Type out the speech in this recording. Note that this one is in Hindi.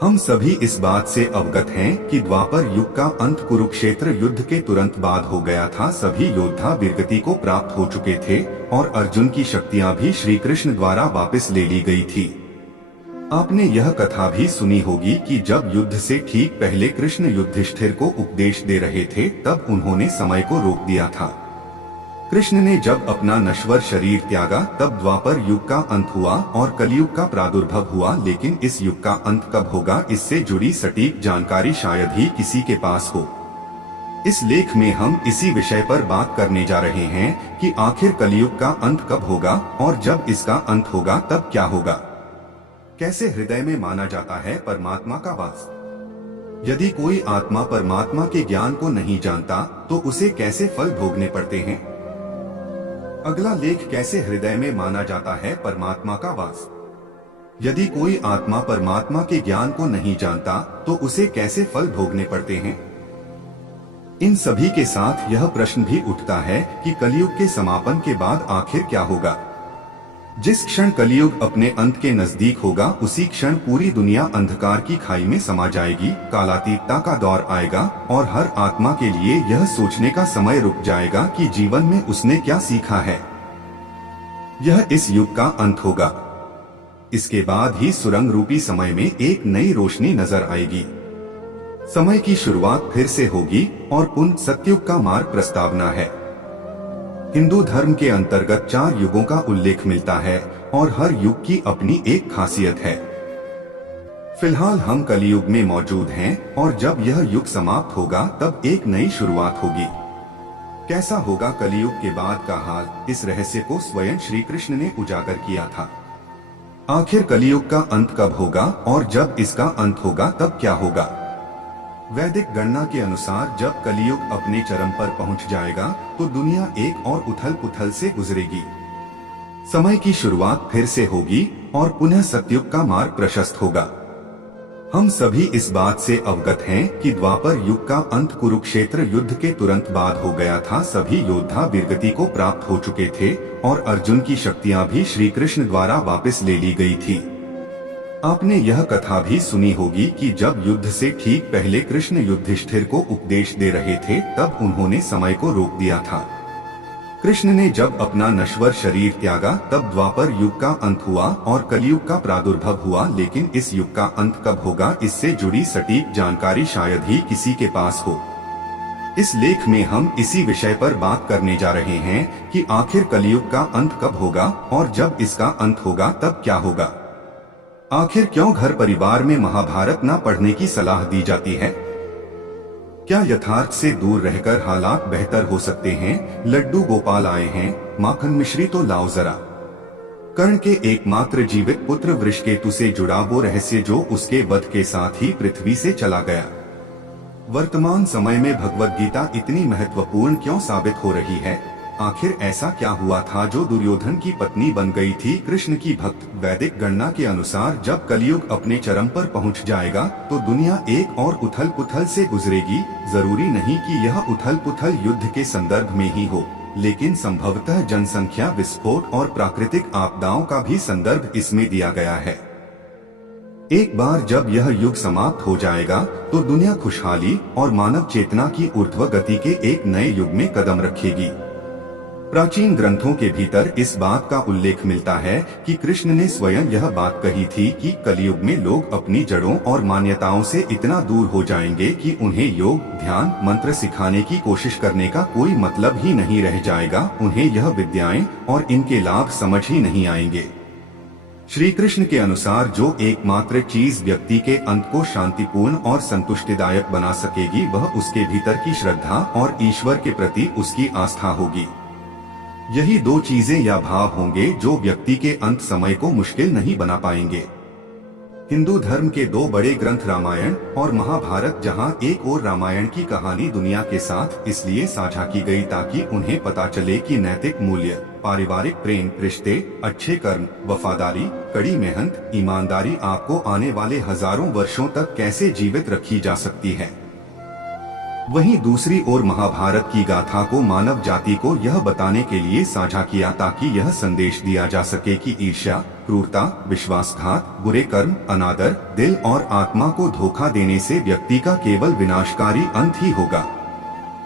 हम सभी इस बात से अवगत हैं कि द्वापर युग का अंत कुरुक्षेत्र युद्ध के तुरंत बाद हो गया था। सभी योद्धा वीरगति को प्राप्त हो चुके थे और अर्जुन की शक्तियां भी श्री कृष्ण द्वारा वापस ले ली गई थी। आपने यह कथा भी सुनी होगी कि जब युद्ध से ठीक पहले कृष्ण युधिष्ठिर को उपदेश दे रहे थे, तब उन्होंने समय को रोक दिया था। कृष्ण ने जब अपना नश्वर शरीर त्यागा, तब द्वापर युग का अंत हुआ और कलयुग का प्रादुर्भाव हुआ। लेकिन इस युग का अंत कब होगा, इससे जुड़ी सटीक जानकारी शायद ही किसी के पास हो। इस लेख में हम इसी विषय पर बात करने जा रहे हैं कि आखिर कलयुग का अंत कब होगा और जब इसका अंत होगा तब क्या होगा। कैसे हृदय में माना जाता है परमात्मा का वास। यदि कोई आत्मा परमात्मा के ज्ञान को नहीं जानता तो उसे कैसे फल भोगने पड़ते हैं। अगला लेख, कैसे हृदय में माना जाता है परमात्मा का वास। यदि कोई आत्मा परमात्मा के ज्ञान को नहीं जानता तो उसे कैसे फल भोगने पड़ते हैं। इन सभी के साथ यह प्रश्न भी उठता है कि कलयुग के समापन के बाद आखिर क्या होगा। जिस क्षण कलयुग अपने अंत के नजदीक होगा, उसी क्षण पूरी दुनिया अंधकार की खाई में समा जाएगी। कालातीतता का दौर आएगा और हर आत्मा के लिए यह सोचने का समय रुक जाएगा कि जीवन में उसने क्या सीखा है। यह इस युग का अंत होगा। इसके बाद ही सुरंग रूपी समय में एक नई रोशनी नजर आएगी। समय की शुरुआत फिर से होगी और पुनः सतयुग का मार्ग प्रस्तावना है। हिंदू धर्म के अंतर्गत 4 युगों का उल्लेख मिलता है और हर युग की अपनी एक खासियत है। फिलहाल हम कलयुग में मौजूद हैं और जब यह युग समाप्त होगा तब एक नई शुरुआत होगी। कैसा होगा कलयुग के बाद का हाल, इस रहस्य को स्वयं श्री कृष्ण ने उजागर किया था। आखिर कलयुग का अंत कब होगा और जब इसका अंत होगा तब क्या होगा। वैदिक गणना के अनुसार जब कलयुग अपने चरम पर पहुंच जाएगा तो दुनिया एक और उथल पुथल से गुजरेगी। समय की शुरुआत फिर से होगी और पुनः सतयुग का मार्ग प्रशस्त होगा। हम सभी इस बात से अवगत हैं कि द्वापर युग का अंत कुरुक्षेत्र युद्ध के तुरंत बाद हो गया था। सभी योद्धा वीरगति को प्राप्त हो चुके थे और अर्जुन की शक्तियां भी श्री कृष्ण द्वारा वापस ले ली गई थी। आपने यह कथा भी सुनी होगी कि जब युद्ध से ठीक पहले कृष्ण युधिष्ठिर को उपदेश दे रहे थे, तब उन्होंने समय को रोक दिया था। कृष्ण ने जब अपना नश्वर शरीर त्यागा, तब द्वापर युग का अंत हुआ और कलयुग का प्रादुर्भाव हुआ। लेकिन इस युग का अंत कब होगा, इससे जुड़ी सटीक जानकारी शायद ही किसी के पास हो। इस लेख में हम इसी विषय पर बात करने जा रहे हैं कि आखिर कलयुग का अंत कब होगा और जब इसका अंत होगा तब क्या होगा। आखिर क्यों घर परिवार में महाभारत न पढ़ने की सलाह दी जाती है। क्या यथार्थ से दूर रहकर हालात बेहतर हो सकते हैं। लड्डू गोपाल आए हैं, माखन मिश्री तो लाओ जरा। कर्ण के एकमात्र जीवित पुत्र वृषकेतु से जुड़ा वो रहस्य जो उसके वध के साथ ही पृथ्वी से चला गया। वर्तमान समय में भगवद गीता इतनी महत्वपूर्ण क्यों साबित हो रही है। आखिर ऐसा क्या हुआ था जो दुर्योधन की पत्नी बन गई थी कृष्ण की भक्त। वैदिक गणना के अनुसार जब कलयुग अपने चरम पर पहुंच जाएगा तो दुनिया एक और उथल पुथल से गुजरेगी। जरूरी नहीं कि यह उथल पुथल युद्ध के संदर्भ में ही हो, लेकिन संभवतः जनसंख्या विस्फोट और प्राकृतिक आपदाओं का भी संदर्भ इसमें दिया गया है। एक बार जब यह युग समाप्त हो जाएगा तो दुनिया खुशहाली और मानव चेतना की ऊर्ध्व गति के एक नए युग में कदम रखेगी। प्राचीन ग्रंथों के भीतर इस बात का उल्लेख मिलता है कि कृष्ण ने स्वयं यह बात कही थी कि कलयुग में लोग अपनी जड़ों और मान्यताओं से इतना दूर हो जाएंगे कि उन्हें योग, ध्यान, मंत्र सिखाने की कोशिश करने का कोई मतलब ही नहीं रह जाएगा। उन्हें यह विद्याएं और इनके लाभ समझ ही नहीं आएंगे। श्री कृष्ण के अनुसार जो एकमात्र चीज व्यक्ति के अंत को शांतिपूर्ण और संतुष्टिदायक बना सकेगी, वह उसके भीतर की श्रद्धा और ईश्वर के प्रति उसकी आस्था होगी। यही 2 चीजें या भाव होंगे जो व्यक्ति के अंत समय को मुश्किल नहीं बना पाएंगे। हिंदू धर्म के 2 बड़े ग्रंथ रामायण और महाभारत, जहां एक और रामायण की कहानी दुनिया के साथ इसलिए साझा की गई ताकि उन्हें पता चले कि नैतिक मूल्य, पारिवारिक प्रेम, रिश्ते, अच्छे कर्म, वफादारी, कड़ी मेहनत, ईमानदारी आपको आने वाले हजारों वर्षों तक कैसे जीवित रखी जा सकती है। वहीं दूसरी ओर महाभारत की गाथा को मानव जाति को यह बताने के लिए साझा किया ताकि यह संदेश दिया जा सके कि ईर्ष्या, क्रूरता, विश्वासघात, बुरे कर्म, अनादर, दिल और आत्मा को धोखा देने से व्यक्ति का केवल विनाशकारी अंत ही होगा।